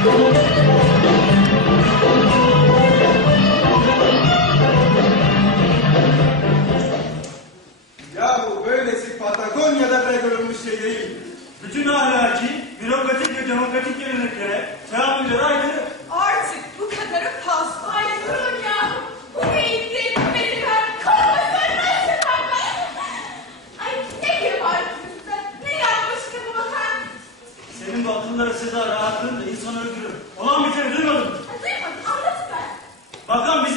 Yahu böylesi Patagonya'da bırakılmış şey değil. Bütün ahlaki, bürokratik ve demokratik geleneklere, selam üzere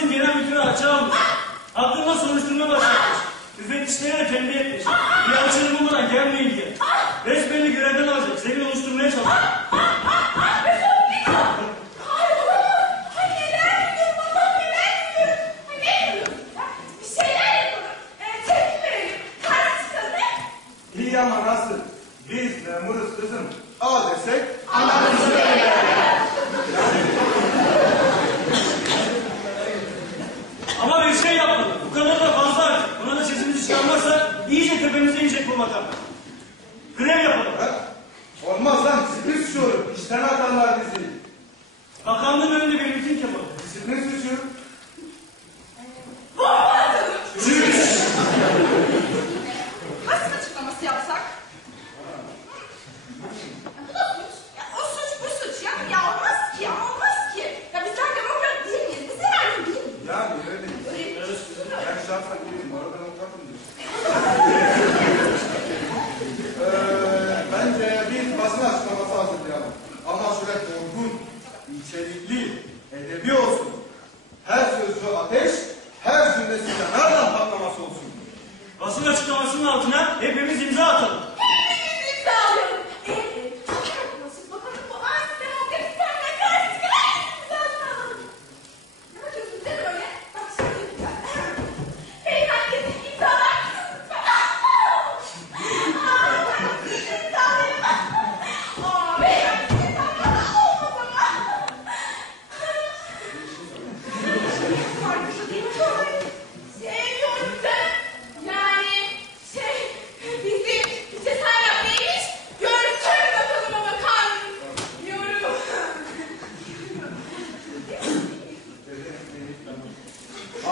Merkezin genel müdürü açalım. Hakkında soruşturma başlatmış. Müfettişlere tembih etmiş. Bir açılım olmadan gelmeyin diye. Resmeni görevden alacak. Seni oluşturmaya çalışıyor. İyi ama nasıl? Biz memuruz kızım. A desek iyice tepemize inecek bu makam. Grev yapalım. Ha? Olmaz lan disiplin suçu olur. İşten atarlar bizi. Bakanlığın önünde bir miting yapalım. Disiplin suçu. içerikli, edebi olsun. Her sözü ateş, her cümlesi kenarla patlaması olsun. Basın açıklamasının altına hepimiz imza atalım.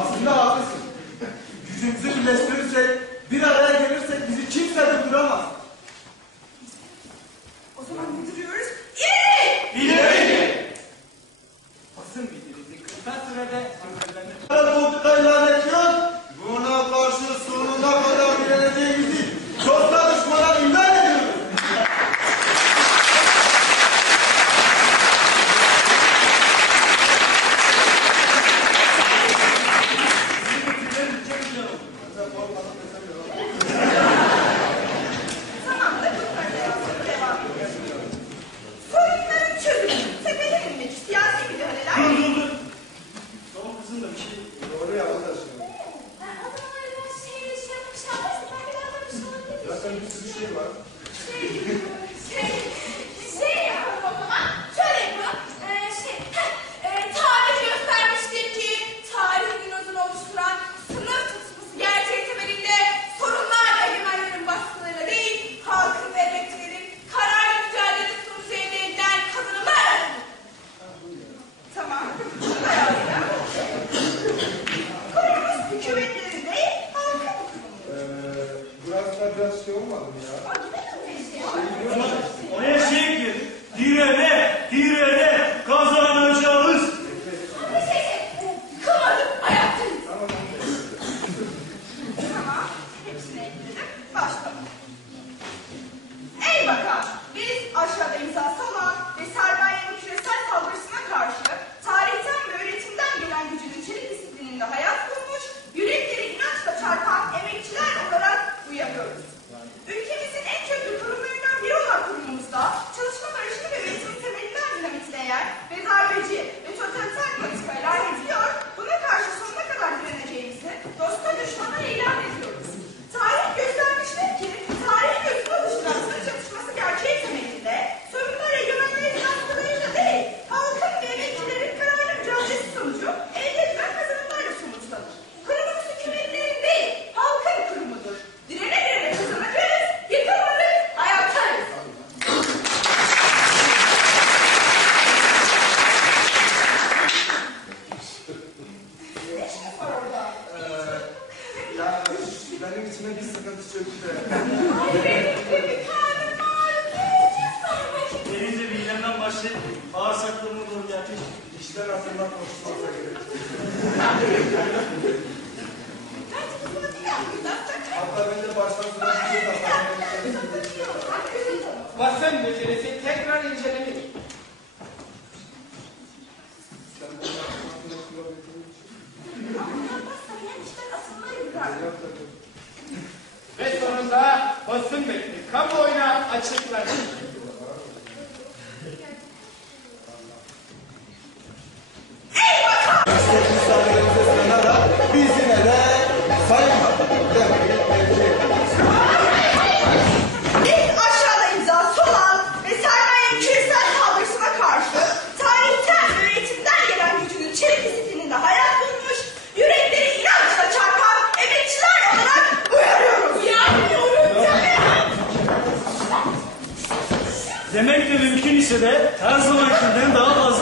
Aslında haklısın. Gücümüzü birleştirmek ise de her zamankinden daha fazla